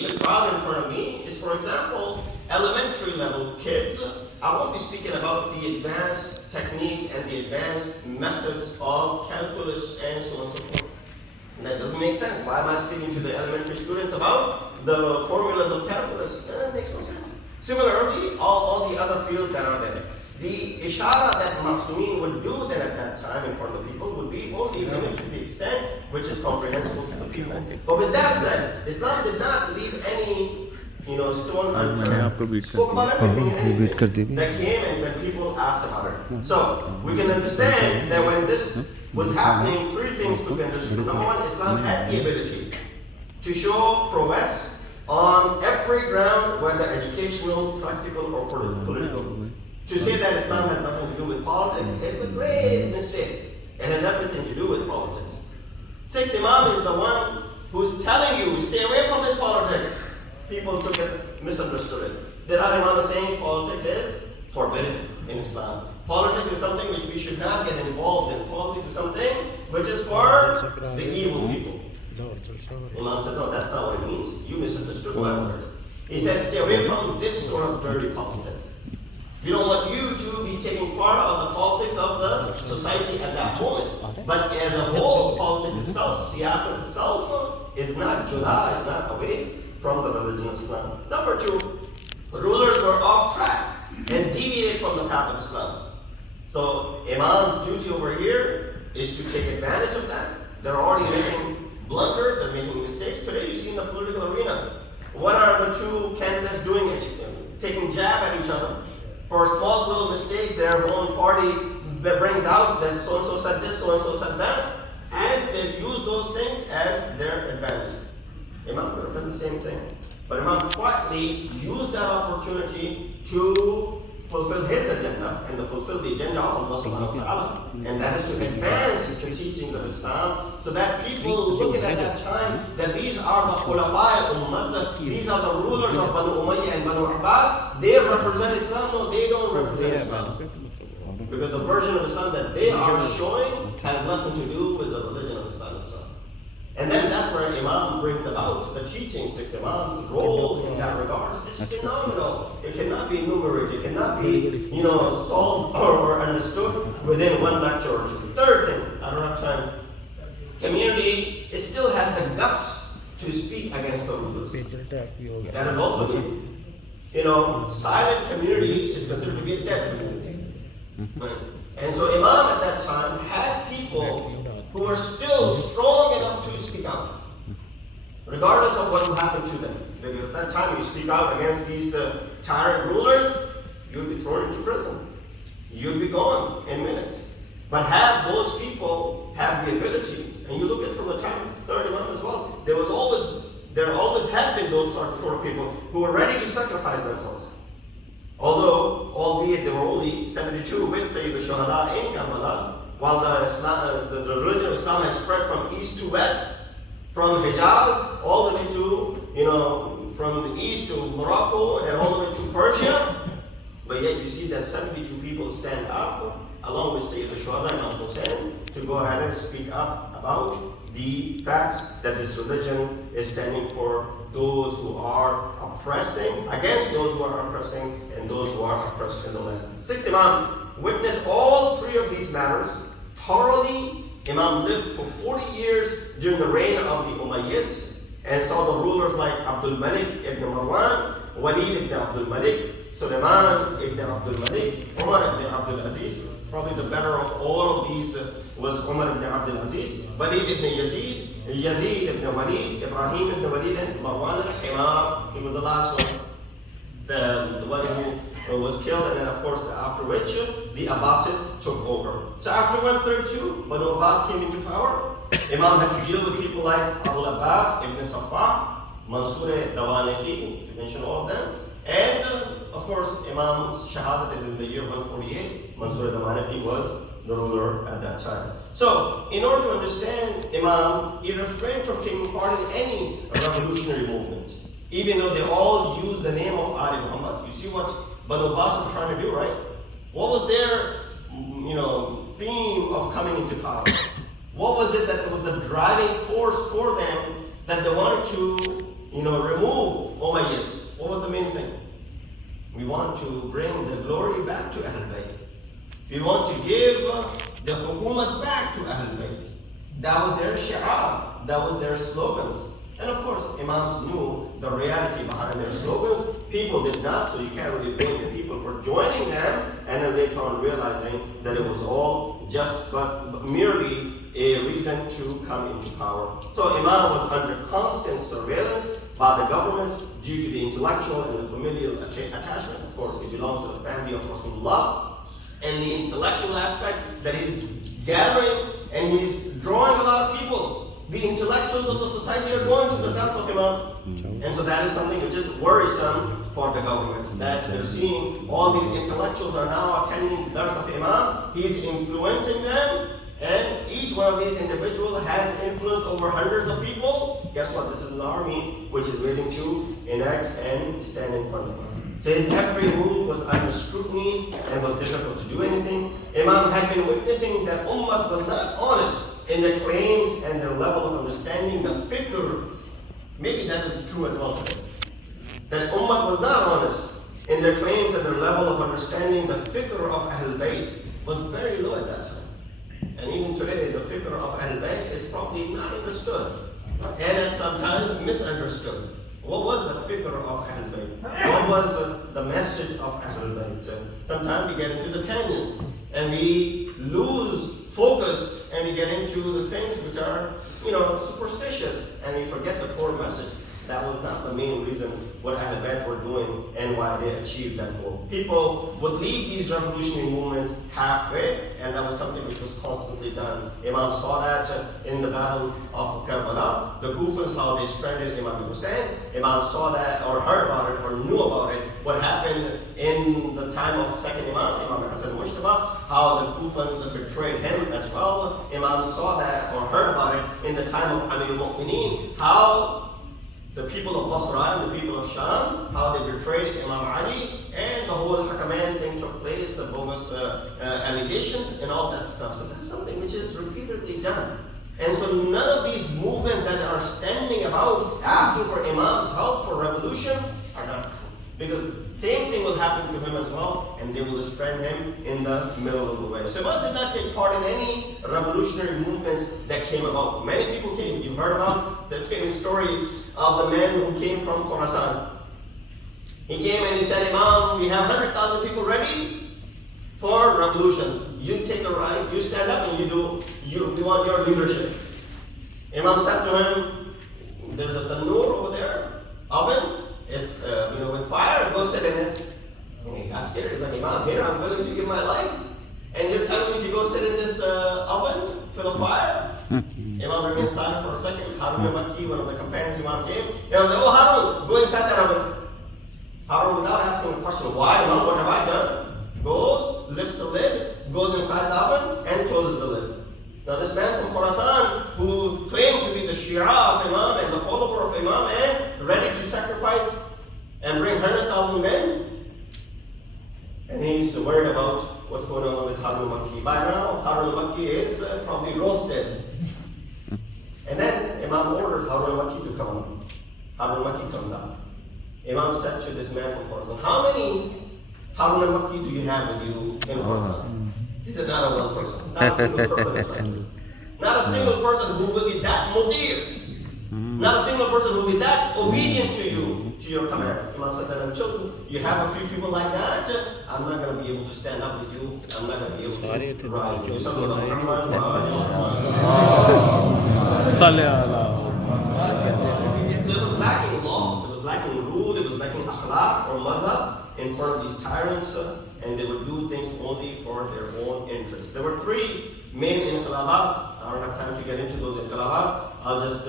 The crowd in front of me is, for example, elementary level kids. I won't be speaking about the advanced techniques and the advanced methods of calculus and so on and so forth. And that doesn't make sense. Why am I speaking to the elementary students about the formulas of calculus? That makes no sense. Similarly, all the other fields that are there. The ishara that Maqsumin would do then at that time in front of people would be only limited to the extent which is comprehensible to the people. But with that said, Islam did not leave any stone unturned. Spoke about everything and anything that came and when people asked about it. So we can understand that when this was happening, three things could be understood. Number one, Islam had the ability to show prowess on every ground, whether educational, practical, or political. To say that Islam has nothing to do with politics is a great mistake. It has everything to do with politics. Sixth Imam is the one who's telling you, stay away from this politics. People took it, misunderstood it. The other Imam is saying politics is forbidden in Islam. Politics is something which we should not get involved in. Politics is something which is for the evil people. Imam said, no, that's not what it means. You misunderstood my words. He said, stay away from this sort of dirty politics. We don't want you to be taking part of the politics of the society at that moment. But as a whole, politics itself, siyasat itself, is not juda, is not away from the religion of Islam. Number two, rulers were off track and deviated from the path of Islam. So Imam's duty over here is to take advantage of that. They're already making blunders, they're making mistakes. Today you see in the political arena, what are the two candidates doing? Taking jab at each other. For small little mistakes, their own party that brings out that so-and-so said this, so-and-so said that, and they use those things as their advantage. Imam could have done the same thing. But Imam quietly used that opportunity to fulfill his agenda and to fulfill the agenda of Allah subhanahu wa ta'ala. And that is to advance the teachings of Islam so that people looking at that time that these are the khulafai ummah, these are the rulers of Banu Umayyah and Banu Abbas, they represent Islam. No, they don't represent Islam. Because the version of Islam that they are showing has nothing to do with the religion of Islam itself. And then that's where Imam brings about the teaching. Sixth Imam's role in that regard is phenomenal. It cannot be enumerated. It cannot be, solved or understood within one lecture or two. Third thing, I don't have time. Community still has the guts to speak against the rulers. That is also good. Silent community is considered to be a dead community. Right? And so Imam at that time had people who were still strong enough to speak out, regardless of what will happen to them. Because at that time you speak out against these tyrant rulers, you'll be thrown into prison. You'll be gone in minutes. But have those people have the ability, and you look at from the time of the third Imam as well, there always have been those sort of people who were ready to sacrifice themselves. Albeit there were only 72 with Sayyid al-Shuhada in Karbala, while the religion of Islam has spread from east to west, from Hijaz all the way to, from the east to Morocco and all the way to Persia. But yet you see that 72 people stand up, along with Sayyid al-Shuhada and Al-Hussein, to go ahead and speak up about the facts that this religion is standing for those who are oppressing, against those who are oppressing, and those who are oppressed in the land. Sixth Imam witnessed all three of these matters thoroughly. Imam lived for 40 years during the reign of the Umayyads and saw the rulers like Abdul Malik ibn Marwan, Walid ibn Abdul Malik, Sulaiman ibn Abdul Malik, Umar ibn Abdul Aziz. Probably the better of all of these was Umar ibn Abdul Aziz, Walid ibn Yazid, Yazid ibn Walid, Ibrahim ibn Walid, and Marwan al-Himar. He was the last one, the one who was killed, and then of course after which the Abbasids took over. So after 132, Banu Abbas came into power. Imam had to deal with people like Ahl-e-Bait, Ibn Safa, Mansur Dawanaki, to mention all of them. And of course Imam's Shahadat is in the year 148. Mansur Dawanaki was the ruler at that time. So in order to understand Imam, he refrained from taking part in any revolutionary movement. Even though they all use the name of Ali Muhammad. You see what Banu Abbas were trying to do, right? What was their, theme of coming into power? What was it that was the driving force for them that they wanted to, remove want to bring the glory back to Ahl-e-Bait. We want to give the hukumat back to Ahl-e-Bait. That was their shi'ar, that was their slogans. And of course, Imams knew the reality behind their slogans. People did not, so you can't really blame the people for joining them, and then later on realizing that it was all just but merely a reason to come into power. So Imam was under constant surveillance by the governments due to the intellectual and the familial attachment. Of course, he belongs to the family of Rasulullah, and the intellectual aspect that he's gathering and he's drawing a lot of people. The intellectuals of the society are going to the dars of Imam. And so that is something which is worrisome for the government, that they're seeing all these intellectuals are now attending the dars of Imam. He's influencing them, and each one of these individuals has influence over hundreds of people. Guess what? This is an army which is waiting to enact and stand in front of us. So his every move was under scrutiny and was difficult to do anything. Imam had been witnessing that Ummah was not honest in their claims and their level of understanding the fikr. Maybe that is true as well today. That Ummah was not honest in their claims and their level of understanding the fikr of Ahl-e-Bait was very low at that time. And even today, the fikr of Ahl-e-Bait is probably not understood, and at sometimes misunderstood. What was the fikr of Ahl-e-Bait? What was the message of Ahl-e-Bait? Sometimes we get into the tangents, and we lose focus, and we get into the things which are, superstitious, and we forget the core message. That was not the main reason what Ahl-e-Bait were doing and why they achieved that goal. People would leave these revolutionary movements halfway, and that was something which was constantly done. Imam saw that in the battle of Karbala, the Kufans, how they stranded Imam Hussein. Imam saw that or heard about it or knew about it. What happened in the time of second Imam Hassan Mushtaba, how the Kufans betrayed him as well. Imam saw that or heard about it in the time of Amir al-Mu'mineen, how the people of Basra and the people of Sham, how they betrayed Imam Ali, and the whole Hakaman thing took place, the bogus allegations and all that stuff. So this is something which is repeatedly done. And so none of these movements that are standing about asking for Imam's help for revolution are not true. Because same thing will happen to him as well, and they will strand him in the middle of the way. So Imam did not take part in any revolutionary movements that came about. Many people came. You've heard about the famous story of the man who came from Khorasan. He came and he said, Imam, we have 100,000 people ready for revolution. You take a right, you stand up and we want your leadership. Imam said to him, there's a tanur over there, oven. It's with fire, go sit in it. And he got scared. He's like, Imam, here I'm willing to give my life, and you're telling me to go sit in this oven full of fire? Imam remained silent for a second. Harun al-Makki, one of the companions of Imam, came. Imam said, oh Harun, go inside that oven. Harun, without asking a question, why, Imam, what have I done? Goes, lifts the lid, goes inside the oven, and closes the lid. Now this man from Khorasan, who claimed to be the Shia of Imam and the follower of Imam and ready to sacrifice and bring 100,000 men, and he's worried about what's going on with Harun al-Makki. By now, Harun al-Makki is probably roasted. And then Imam orders Harun al-Makki to come out. Harun al-Makki comes out. Imam said to this man from Khorasan, how many Harun al-Makki do you have with you in Khorasan? He said, not a one person, not a single person. Not a single person who will be that mudir. Not a single person who will be that obedient to you, to your commands. Imam said that until you have a few people like that, I'm not going to be able to stand up with you. I'm not going to be able to rise. You something about So it was lacking law, it was lacking rule, it was lacking akhlaq or madhab in front of these tyrants, and they would do things only for their own interests. There were three main inqilabat. I don't have time to get into those inqilabat. I'll just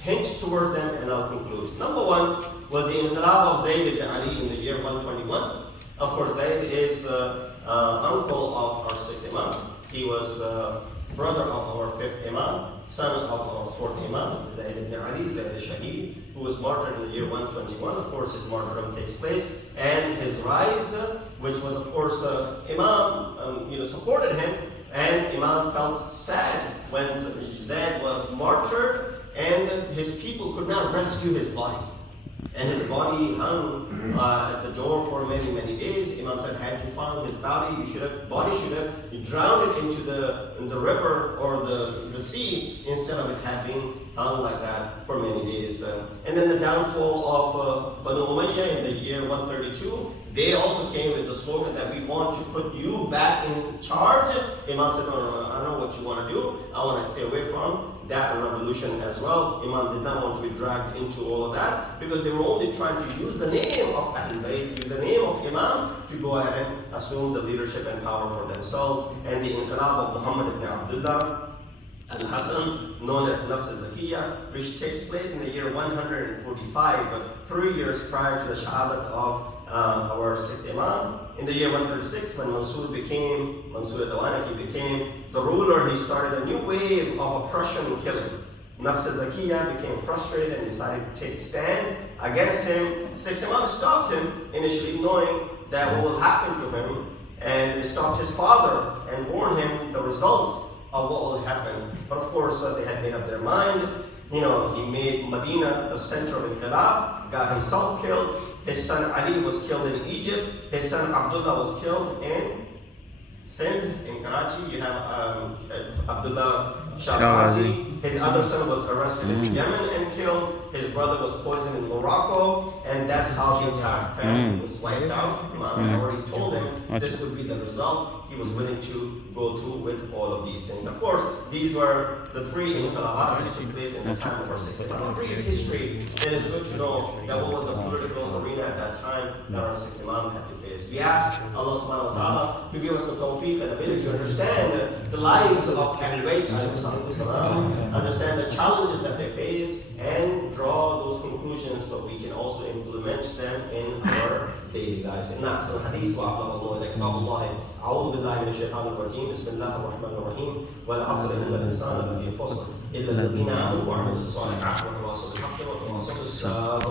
hint towards them and I'll conclude. Number one was the inqilab of Zayd ibn Ali in the year 121. Of course, Zayd is uncle of our sixth Imam. He was brother of our fifth Imam, son of our fourth Imam, Zayd ibn Ali, Zayd al-Shaheed, who was martyred in the year 121. Of course, his martyrdom takes place, and his rise, which was, of course, Imam, supported him, and Imam felt sad when Zayd was martyred, and his people could not rescue his body. And his body body hung at the door for many, many days. Imam said, had you found his body, you should have drowned it into the river or the sea instead of it having hung like that for many days. And then the downfall of Banu Umayyah in the year 132, they also came with the slogan that we want to put you back in charge. Imam said, no, I know what you want to do. I want to stay away from that revolution as well. Imam did not want to be dragged into all of that because they were only trying to use the name of Ahl-e-Bait, use the name of Imam to go ahead and assume the leadership and power for themselves. And the inqilab of Muhammad ibn Abdullah Al-Hassan, known as Nafs al-Zakiyya, which takes place in the year 145, 3 years prior to the Shahadat of our sixth Imam. In the year 136, when Mansur al-Dawanaki became the ruler, he started a new wave of oppression and killing. Nafs al-Zakiyya became frustrated and decided to take a stand against him. Sixth Imam stopped him initially, knowing that what will happen to him, and they stopped his father and warned him the results of what will happen. But of course, they had made up their mind. He made Medina the center of Inqilab, got himself killed. His son Ali was killed in Egypt. His son Abdullah was killed in Sindh, in Karachi. You have Abdullah Shah Ghazi. His other son was arrested in Yemen and killed. His brother was poisoned in Morocco. And that's how the entire family was wiped out. Imam had already told him this would be the result. He was willing to go through with all of these things. Of course, these were the three inqilabat that took place in the time of our sixth Imam. A brief history. It is good to know that what was the political arena at that time that our sixth Imam had to face. We ask Allah subhanahu wa ta'ala to give us the tawfiq and ability to understand the lives of Ahl-e-Bait, understand the challenges that they face, and draw those conclusions so we can also implement them in our daily lives. إن أحسن الحديث وأبلغ الله إلى كتاب الله. أعوذ بالله من الشيطان الرجيم. بسم الله الرحمن الرحيم. والعصر إن الإنسان لفي خسر إلا الذين آمنوا وعملوا الصالحات وتواصوا بالحق وتواصوا بالصبر.